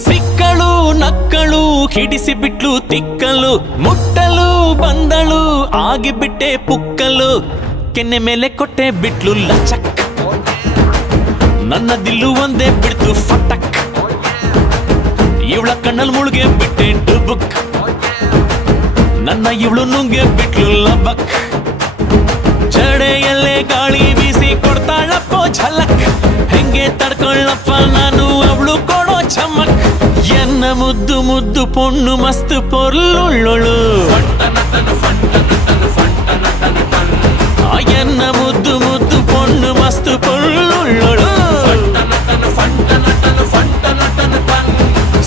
ಸಿಕ್ಕಳು ನಕ್ಕಳು ಹಿಡಿಸಿ ಬಿಟ್ಲು ತಿಕ್ಕಲು ಮುಟ್ಟಲು ಬಂದಳು ಆಗಿಬಿಟ್ಟೆ ಪುಕ್ಕಲು ಕೆನ್ನೆ ಮೇಲೆ ಕೊಟ್ಟೆ ಬಿಟ್ಲು ಲಚಕ್ ನನ್ನ ದಿಲ್ಲು ಒಂದೇ ಬಿಡ್ತು ಫಟಕ್ ಇವಳ ಕಣ್ಣಲ್ ಮುಳುಗೆ ಬಿಟ್ಟೆ ಡುಬುಕ್ ನನ್ನ ಇವಳು ನುಂಗೆ ಬಿಟ್ಲು ಲಬಕ್ ಜಡೆಯಲ್ಲೇ ಗಾಳಿ ಬೀಸಿ ಕೊಡ್ತಾಳಪ್ಪೋ ಝಲಕ್ ಹೆಂಗೆ ತಡ್ಕೊಳ್ಳಪ್ಪ ನಾನು ಅವಳು ಕೊಡೋ ಚಮಕ್ ಎನ್ನ ಮುದ್ದು ಮುದ್ದು ಪೊಣ್ಣು ಮಸ್ತ್ ಪೊರ್ಲುಳ್ಳೊಳು ಎನ್ನ ಮುದ್ದು ಮುದ್ದು ಪೊಣ್ಣು ಮಸ್ತ್ ಪೊರ್ಲುಳ್ಳೊಳು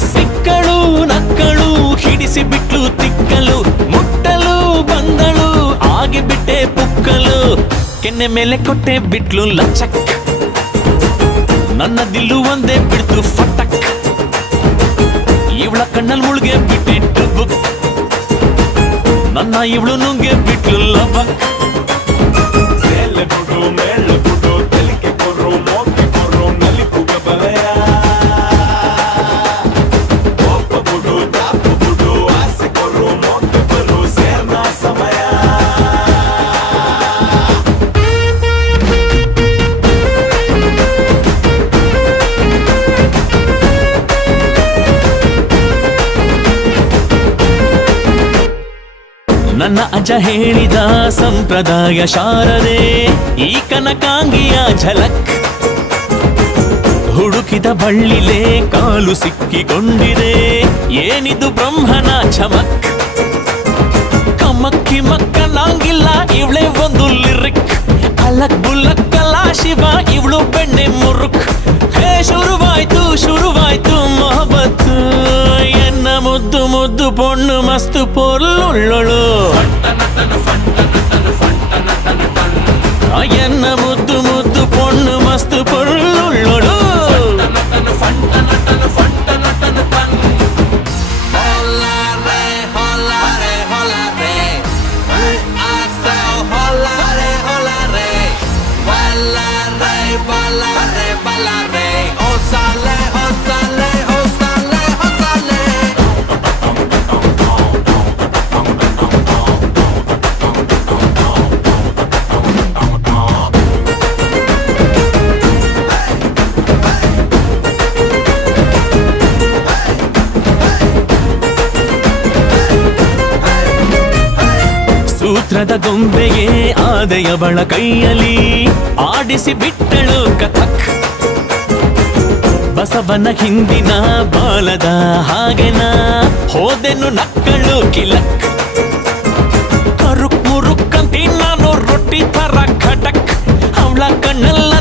ಸಿಕ್ಕಳು ನಕ್ಕಳು ಹಿಡಿಸಿ ಬಿಟ್ಲು ತಿಕ್ಕಲು ಮುಟ್ಟಲು ಬಂದಳು ಆಗಿಬಿಟ್ಟೆ ಪುಕ್ಕಲು ಕೆನ್ನೆ ಮೇಲೆ ಕೊಟ್ಟೆ ಬಿಟ್ಲು ಲಚಕ್ ನನ್ನ ದಿಲ್ಲು ಒಂದೇ ಬಿಡ್ತು ಫಟಕ್ ಇವಳ ಕಣ್ಣಲ್ ಮುಳುಗೆ ಬಿಟ್ಟೆ ಡುಬುಕ್ ನನ್ನ ಇವಳು ನುಂಗೆ ಬಿಟ್ಲು ಲಬಕ್ ನನ್ನ ಅಜ್ಜ ಹೇಳಿದ ಸಂಪ್ರದಾಯ ಶಾರದೆ ಈ ಕನಕಾಂಗಿಯ ಝಲಕ್ ಹುಡುಕಿದ ಬಳ್ಳಿಲೆ ಕಾಲು ಸಿಕ್ಕಿಕೊಂಡಿದೆ ಏನಿದು ಬ್ರಹ್ಮನ ಚಮಕ್ ಕಮಕ್ಕಿ ಮಕ್ಕನಾಂಗಿಲ್ಲ ಇವಳೆ ಒಂದು ಲಿರಿಕ್ ಅಲಕ್ ಬುಲ್ಲಕ್ಕಲ್ಲ ಶಿವ ಇವಳು ಬೆಣ್ಣೆ ಮುರುಕ್ ಹೇ ಶುರುವಾಯ್ತು ಮೊಹಬತ್ತು ಎನ್ನ ಮುದ್ದು ಮುದ್ದು ಪೊಣ್ಣು ಮಸ್ತು ಪೊರ್ಲುಳ್ಳೊಳು ಎನ್ನ ಮುದ್ದು ಮುದ್ದು ಪೊಣ್ಣು ಮಸ್ತು ಪೊರ್ಲುಳ್ಳೊಳು ಸೂತ್ರದ ಗೊಂಬೆಗೆ ಆದೆಯವಳ ಕೈಯಲ್ಲಿ ಆಡಿಸಿ ಬಿಟ್ಟಳು ಕಥಕ್ ಬಸವನ ಹಿಂದಿನ ಬಾಲದ ಹಾಗೆನ ಹೋದೆನು ನಕ್ಕಳು ಕಿಲಕ್ ಕರುಕ್ ಮುರುಕ್ ಅಂತಿ ನಾನು ರೊಟ್ಟಿ ತರ ಖಟಕ್ ಅವಳ ಕಣ್ಣಲ್ಲ